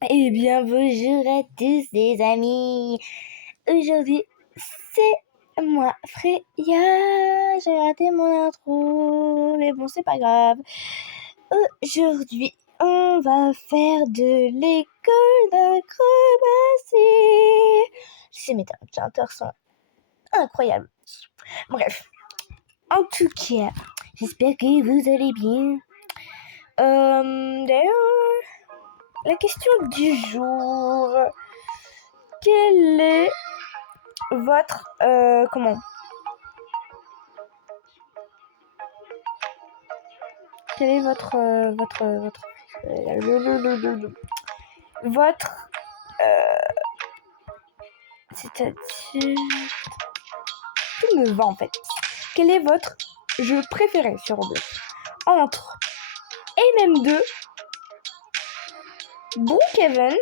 Eh bien, bonjour à tous les amis. Aujourd'hui, c'est moi, Freya. J'ai raté mon intro, mais bon, c'est pas grave. Aujourd'hui, on va faire de l'école d'acrobatie. Ces méthodes sont incroyables. Bref, en tout cas, j'espère que vous allez bien. D'ailleurs, la question du jour. Quel est votre comment Quel est votre c'est-à-dire tout me va en fait. Quel est votre jeu préféré sur Roblox entre MM2, Brookhaven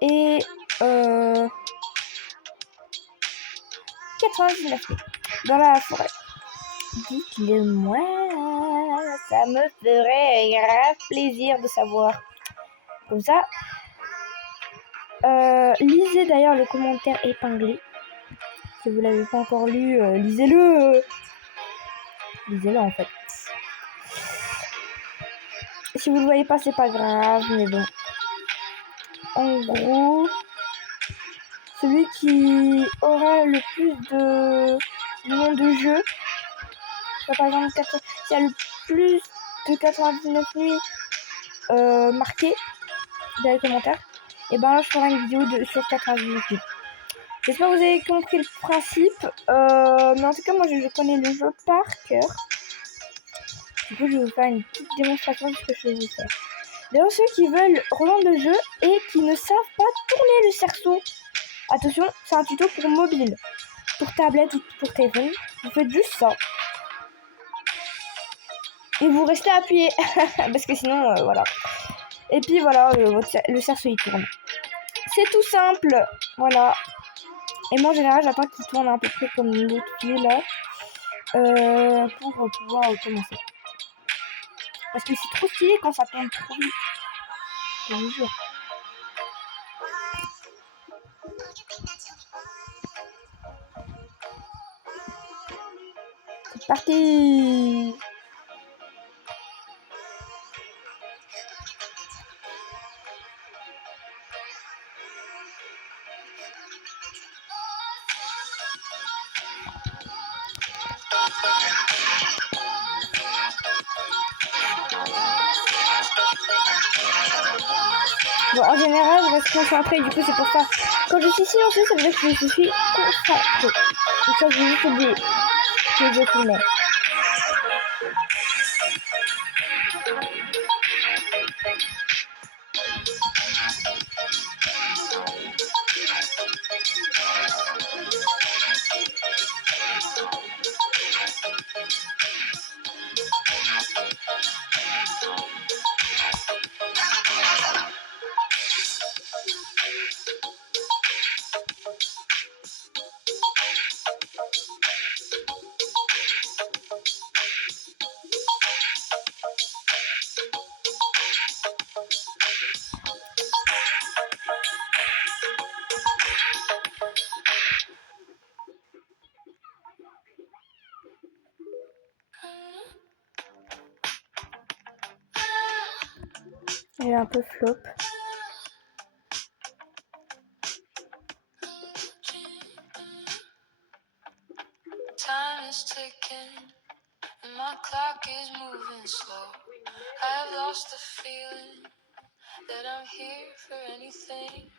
et 99 000 dans la forêt? Dites-le moi, ça me ferait grave plaisir de savoir. Comme ça, lisez d'ailleurs le commentaire épinglé. Si vous l'avez pas encore lu, lisez-le. Lisez-le en fait. Si vous le voyez pas, c'est pas grave, mais bon. En gros, celui qui aura le plus de nom de jeu, par exemple, s'il y a le plus de 99 000 marqués dans les commentaires, et ben là je ferai une vidéo sur 99 000. J'espère que vous avez compris le principe, mais en tout cas moi je connais le jeu par cœur. Du coup je vais vous faire une petite démonstration de ce que je vais faire. D'ailleurs ceux qui veulent revendre le jeu et qui ne savent pas tourner le cerceau, attention, c'est un tuto pour mobile, pour tablette ou pour téléphone. Vous faites juste ça. Et vous restez appuyé, parce que sinon, voilà. Et puis voilà, le cerceau il tourne. C'est tout simple, voilà. Et moi en général j'attends qu'il tourne à peu près comme l'autre vue là, pour pouvoir commencer. Parce que c'est trop stylé quand ça tourne trop vite. Je vous jure. C'est parti. Bon, en général, je reste concentrée, du coup, c'est pour ça. Quand je suis silencieuse, ça veut dire que je suis concentrée. Et ça, j'ai juste oublié que je filmais. J'ai un peu flop. Time is ticking and my clock is moving slow. I've lost the feeling that I'm here for anything,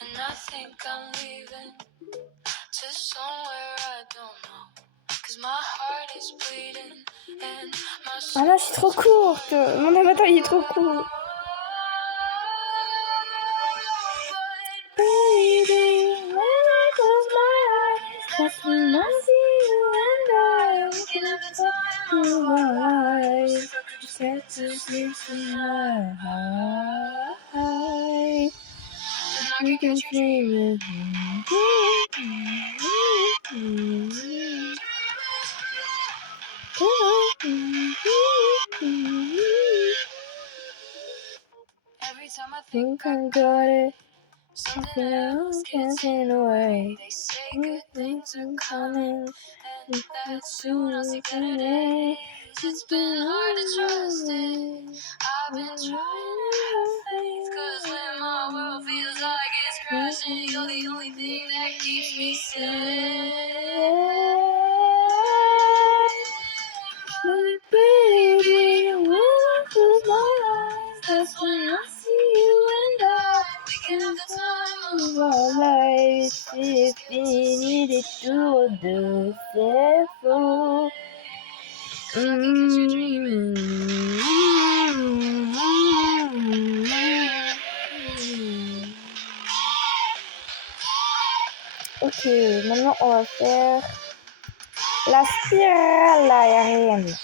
and I think I'm leaving to somewhere I don't know. Cause my heart is bleeding and my soul. Ah là, c'est trop courte. Mon avatar il est trop court. Baby, when I close my eyes, that's when I see you and I looking at the time of my life. Set to sleep tonight. And I can feel it. Think I got it. Something else gets in the way. They say good things are coming, and that soon as you get it. It's been hard to trust it. I've been trying to have faith, 'cause when my world feels like it's crashing, you're the only thing that keeps me sane. But baby, when I close my eyes, that's when I see you and we can have the time of our lives. C'est fini les tours de cerveau. Ok, maintenant on va faire la spirale aérienne.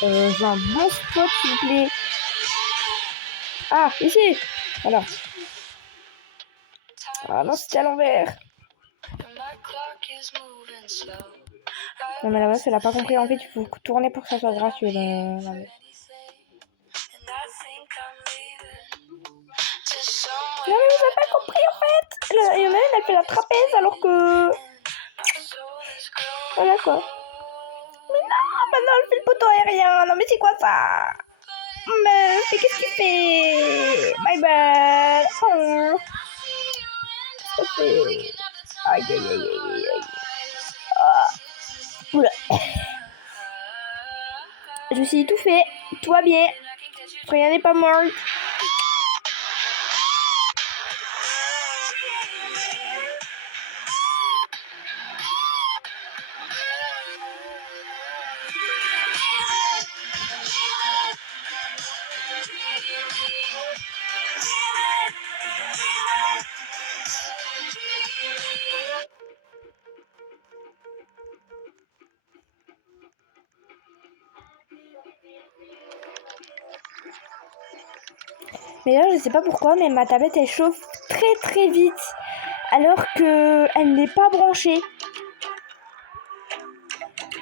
J'ai un bon spot s'il vous plaît. Ah, ici. Voilà. Ah non, c'était à l'envers. Non mais la meuf elle a pas compris, en fait il faut tourner pour que ça soit gracieux la meuf. Non mais vous avez pas compris en fait. Il y en a une elle fait la trapèze alors que... Voilà quoi. Mais non, maintenant elle fait le poteau aérien. Non mais c'est quoi ça? Mais qu'est-ce qu'il fait? My bad. Oh. Aïe aïe aïe aïe aïe. Ah. Oula. Je me suis étouffée. Tout va bien. Rien n'est pas mort. Mais là, je sais pas pourquoi, mais ma tablette elle chauffe très très vite, alors que elle n'est pas branchée.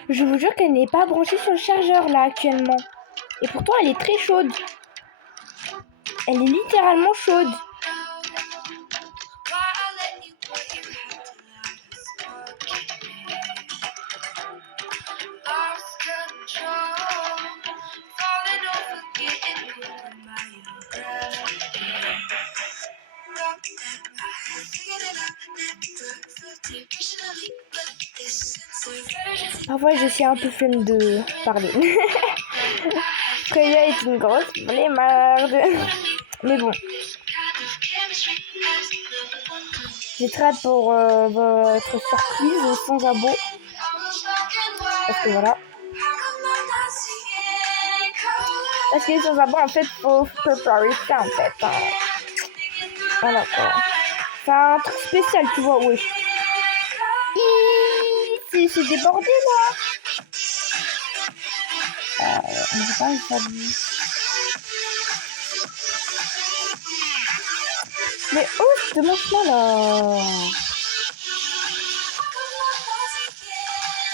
Je vous jure qu'elle n'est pas branchée sur le chargeur là actuellement. Et pourtant, elle est très chaude. Elle est littéralement chaude. Parfois, je suis un peu flemme de parler. Freya est une grosse flemmarde. Mais bon. J'ai très hâte pour votre surprise sans abo. Parce que voilà. Parce que sans abo, en fait, faut préparer ça, en fait. Hein. Voilà, quoi. C'est un truc spécial, tu vois, oui. C'est débordé, là. On ne pas ça. Mais oh, je te montre là.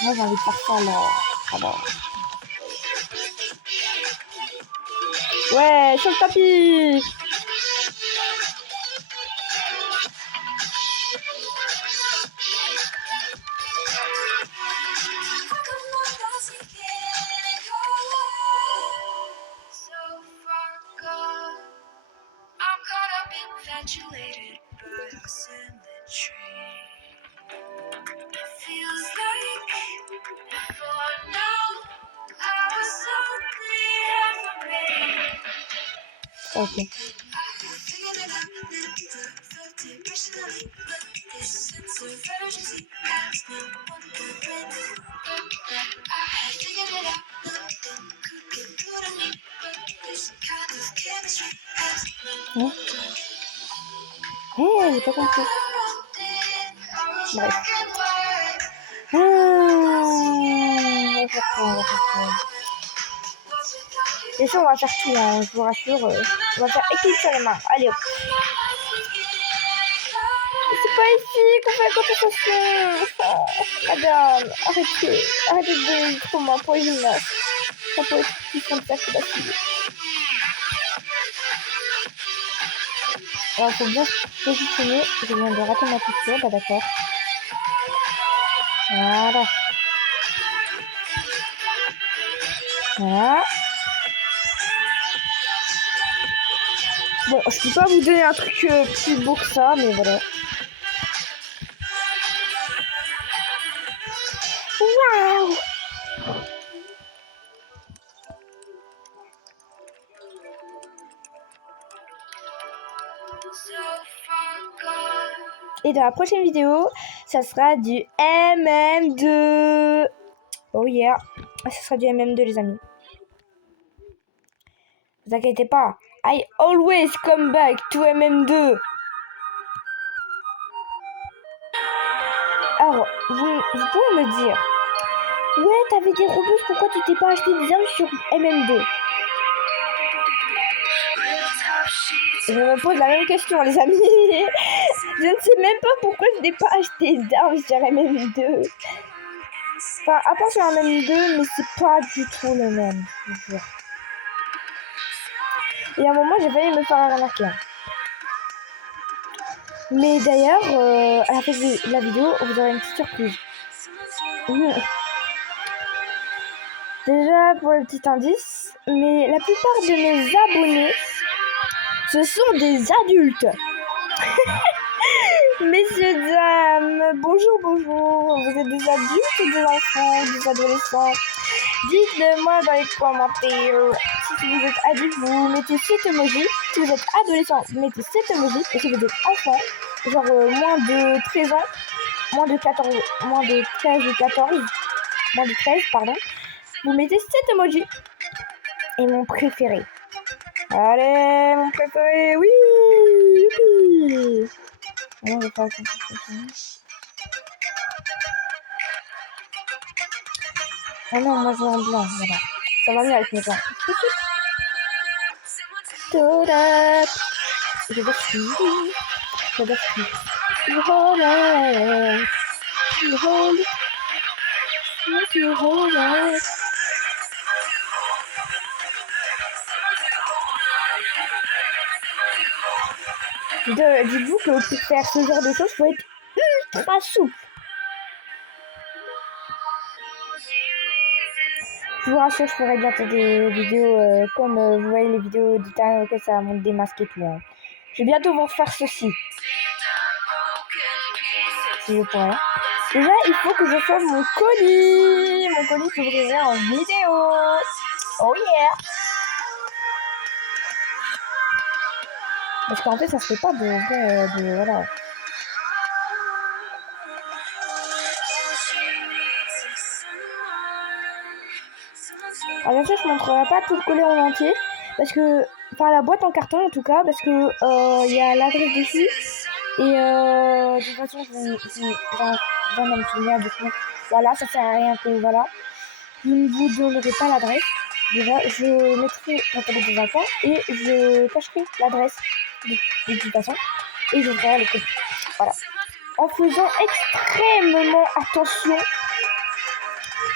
Moi, j'ai envie de faire ça, là. Alors. Ouais, sur le tapis. Ok. J'ai pas compris. Bref. Bien sûr, on va faire tout, hein, je vous rassure. On va faire équilibre sur les mains. Allez, hop. C'est pas ici qu'on fait la compensation. Oh, madame, arrêtez. Arrêtez de donner trop pour les gymnastes. Ça pourrait être plus comme ça que d'activer. Alors, faut bien se positionner. Je viens de rater ma posture. Bah, d'accord. Voilà. Voilà. Bon, je peux pas vous donner un truc plus beau que ça, mais voilà. Waouh! Et dans la prochaine vidéo, ça sera du MM2. Oh yeah. Ça sera du MM2, les amis. Ne vous inquiétez pas. I always come back to MM2. Alors, vous pouvez me dire, ouais, t'avais des Robux, pourquoi tu t'es pas acheté des armes sur MM2? Je me pose la même question, les amis. Je ne sais même pas pourquoi je n'ai pas acheté d'armes sur MM2. Enfin, à part sur MM2, mais c'est pas du tout le même, je vous jure. Et à un moment, j'ai failli me faire arnaquer. Mais d'ailleurs, à la fin de la vidéo, vous aurez une petite surprise. Déjà, pour le petit indice, mais la plupart de mes abonnés, ce sont des adultes. Messieurs, dames, bonjour, bonjour. Vous êtes des adultes, des enfants, des adolescents? Dites-le moi dans les commentaires. Si vous êtes adulte, vous mettez cet emoji. Si vous êtes adolescent, vous mettez cet emoji. Et si vous êtes enfant, genre moins de 13 ans, moins de 13 ou 14, moins de 13, pardon, vous mettez cet emoji. Et mon préféré. Allez, mon préféré, oui, youpi. Non, je vais pas ah non, moi je veux en blanc, voilà. Ça va mieux avec mes blancs. Je vais suivre. Je vais suivre. You hold it. You hold it. You hold it. Dites-vous que pour faire ce genre de choses, il faut être ultra souple. Je vous rassure, je ferai bientôt des vidéos comme vous voyez les vidéos du temps auquel ça monte des masques et tout. Hein. Je vais bientôt vous refaire ceci. Si je pourrais. Déjà, il faut que je fasse mon colis. Mon colis s'ouvrirait en vidéo. Oh yeah! Parce qu'en fait, ça se fait pas de vrai, voilà. Alors bien sûr, je ne montrerai pas tout le colis en entier, parce que, enfin la boîte en carton en tout cas, parce que y a l'adresse dessus, et de toute façon, j'en ai me souvenir du coup. Voilà, ça sert à rien que, voilà. Je ne vous donnerai pas l'adresse. Déjà, je mettrai la tablette des enfants et je cacherai l'adresse de toute façon, et je ferai le colis. Voilà. En faisant extrêmement attention.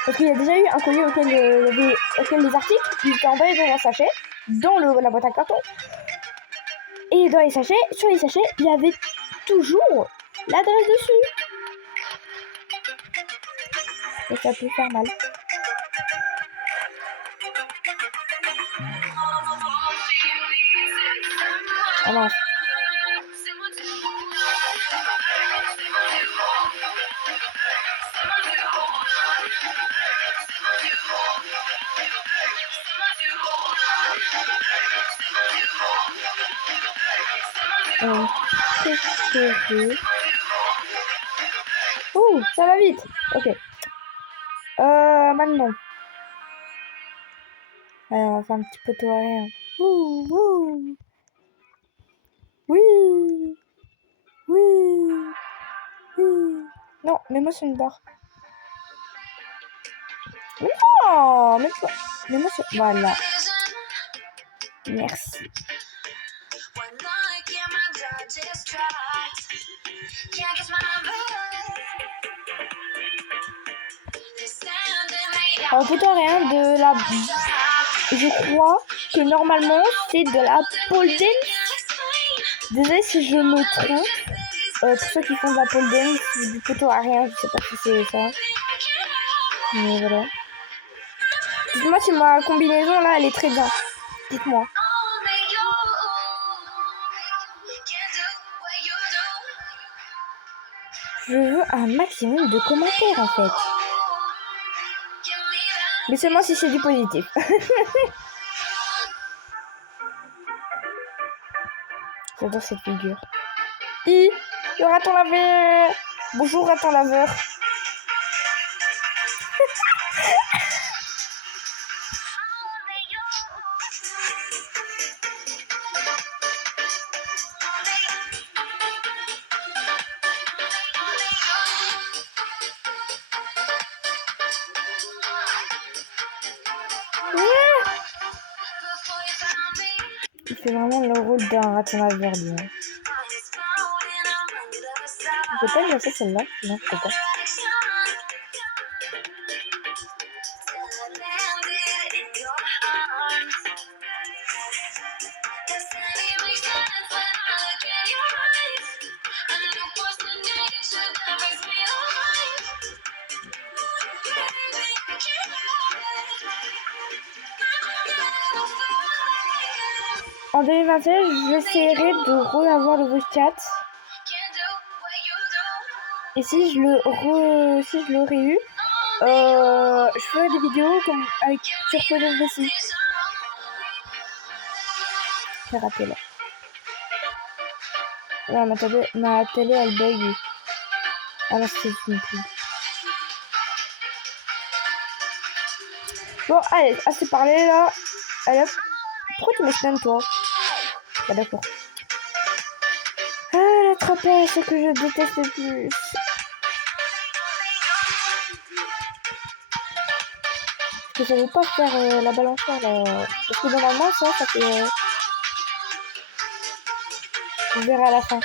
Parce qu'il y a déjà eu un colis auquel les articles ils étaient envoyés dans un sachet, dans la boîte à carton. Et dans les sachets, sur les sachets, il y avait toujours l'adresse dessus. Et ça peut faire mal. Ah mince. Ouh, ça va vite. Ok. Maintenant. Allez, on va faire un petit peu tout à rien. Ouh, ouh. Oui. Oui. Oui. Non, mais moi c'est une barre. Non, mais quoi? Mais moi c'est... Voilà. Merci. Alors plutôt rien de la... Je crois que normalement c'est de la pole dance. Désolée si je me trompe. Pour ceux qui font de la pole dance, du poteau à rien, je sais pas si c'est ça. Mais voilà. Dites-moi si ma combinaison là, elle est très bien. Dites-moi. Je veux un maximum de commentaires en fait. Mais seulement si c'est du positif. J'adore cette figure. Le raton laveur. Bonjour raton laveur. Il fait vraiment le rôle d'un raton laveur, lui. J'ai pas déjà fait celle-là. Non, je sais pas. En 2021, j'essaierai de re-avoir le voice chat. Et si je l'aurais eu, je ferai des vidéos comme avec sur Podium aussi. J'ai raté là. Ouais, ma télé elle bug. Ah non, c'est une pub. Bon, allez, assez parlé là. Allez hop. Pourquoi tu me spams toi? Bah d'accord. Ah, la trapèze, c'est que je déteste le plus. Je savais pas faire la balançoire là. Parce que normalement ça fait... Je verrai à la fin.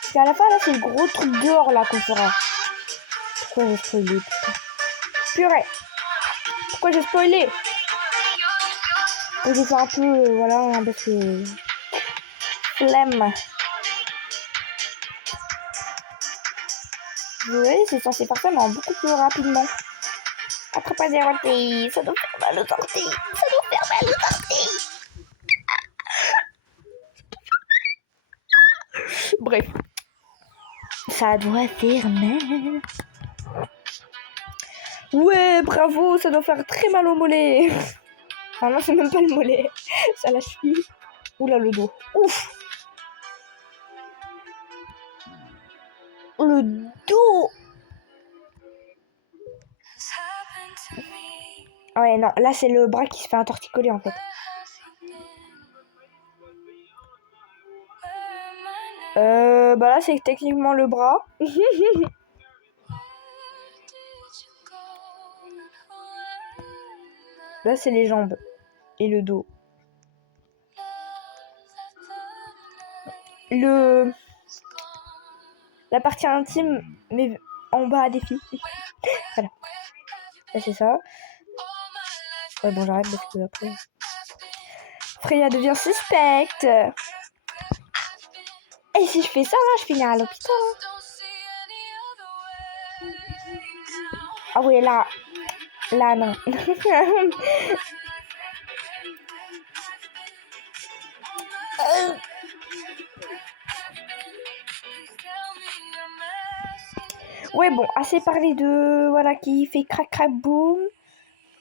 Parce qu'à la fin là c'est le gros truc dehors là qu'on fera. Pourquoi j'ai spoilé putain. Purée. Pourquoi j'ai spoilé? Je vais faire un peu... voilà, hein, parce que... Flemme. Vous voyez, c'est censé faire ça, mais beaucoup plus rapidement. Attrape des orteils, ça doit faire mal aux orteils. Ça doit faire mal aux orteils. Bref. Ça doit faire mal. Ouais, bravo, ça doit faire très mal au mollet. Enfin, non, c'est même pas le mollet. Ça la cheville. Oula, le dos. Ouf. Le dos. Ouais, non, là, c'est le bras qui se fait un torticolis, en fait. Bah là, c'est techniquement le bras. Là, c'est les jambes et le dos. La partie intime, mais en bas des filles. Voilà. Là, c'est ça. Ouais, bon, j'arrête parce que après... Freya devient suspecte. Et si je fais ça, là, je finirai à l'hôpital. Ah ouais, là. Là, non. Ouais, bon, assez parlé de... Voilà, qui fait crac crac boum.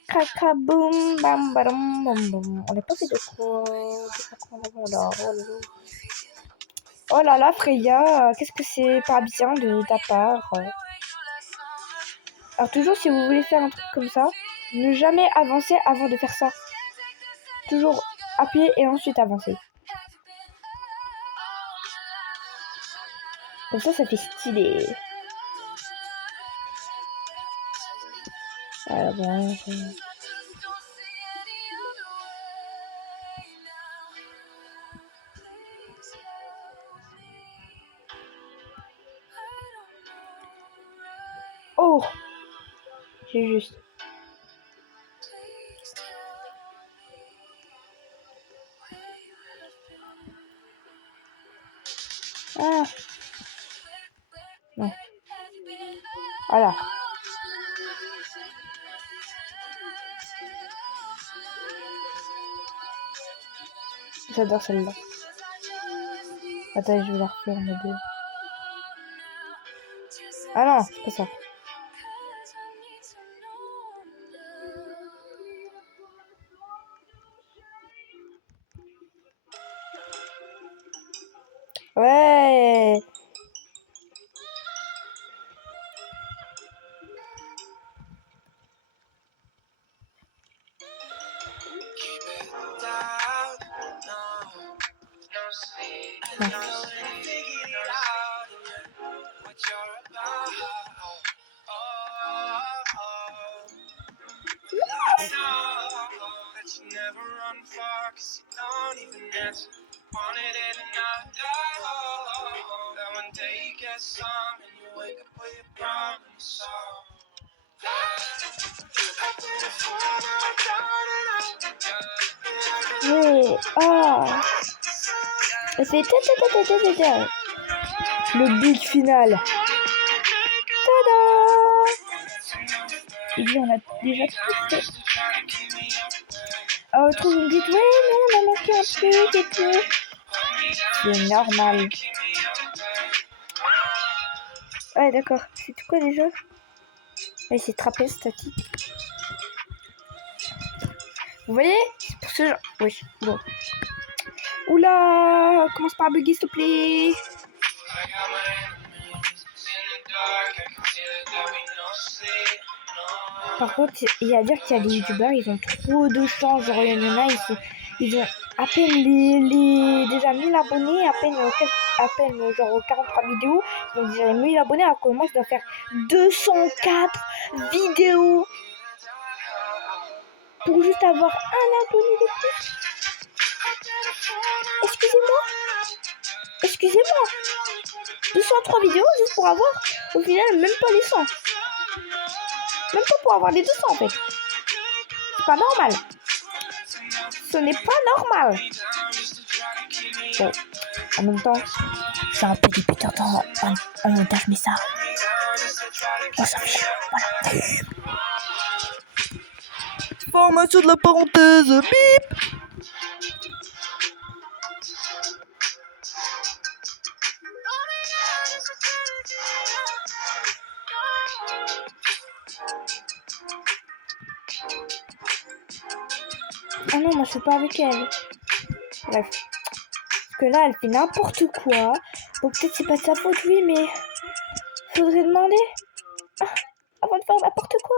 Crac crac boum, bam bam bam bam. On n'a pas fait de quoi là. Oh là là, Freya, qu'est-ce que c'est pas bien de ta part. Alors toujours, si vous voulez faire un truc comme ça, ne jamais avancer avant de faire ça. Toujours appuyer et ensuite avancer. Comme ça fait stylé. Ah bon, oh, j'ai juste. Ah. Non. Voilà. J'adore celle-là. Attends, je vais la refaire en mode... Ah non, c'est pas ça. Ouais. Ouais. Ah. Et c'est le big final. Tada! Et bien, on a déjà tout fait. Alors, l'autre, vous me dites, ouais, non, on a manqué un truc et tout. C'est normal. Ouais, d'accord. C'est quoi déjà? Ouais, c'est trapèze statique. Vous voyez? C'est pour ce genre. Oui, bon. Oula! Commence par bugger, s'il te plaît. Par contre, il y a à dire qu'il y a des youtubeurs, ils ont trop de chance. Genre, il y en a, ils ont à peine déjà 1000 abonnés, à peine genre 43 vidéos. Ils ont déjà 1000 abonnés, alors que moi, je dois faire 204 vidéos pour juste avoir un abonné de plus. Excusez-moi. 203 vidéos juste pour avoir, au final, même pas les 100. Même pas pour avoir les 200 en fait. C'est pas normal. Ce n'est pas normal. Bon, en même temps, c'est un peu débutant en montage, mais ça, on s'en fiche. Voilà. Formation de la parenthèse. Bip. Ah non, moi je suis pas avec elle. Bref. Parce que là, elle fait n'importe quoi. Bon, peut-être c'est pas de sa faute, oui, mais faudrait demander. Ah, avant de faire n'importe quoi.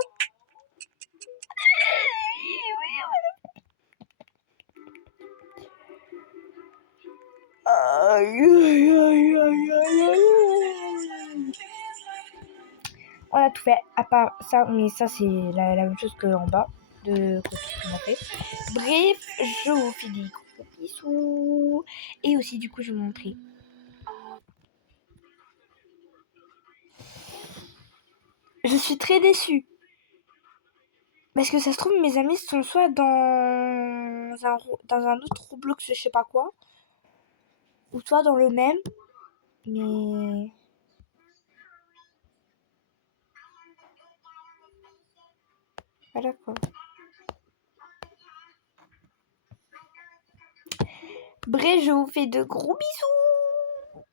On a tout fait, à part ça, mais ça c'est la même chose que en bas de tout ce qu'on a fait. Bref, je vous fais des gros bisous. Et aussi, du coup, je vais vous montrer. Je suis très déçue. Parce que ça se trouve, mes amis sont soit dans un autre Roblox, je sais pas quoi, ou soit dans le même. Mais voilà quoi. Bref, je vous fais de gros bisous.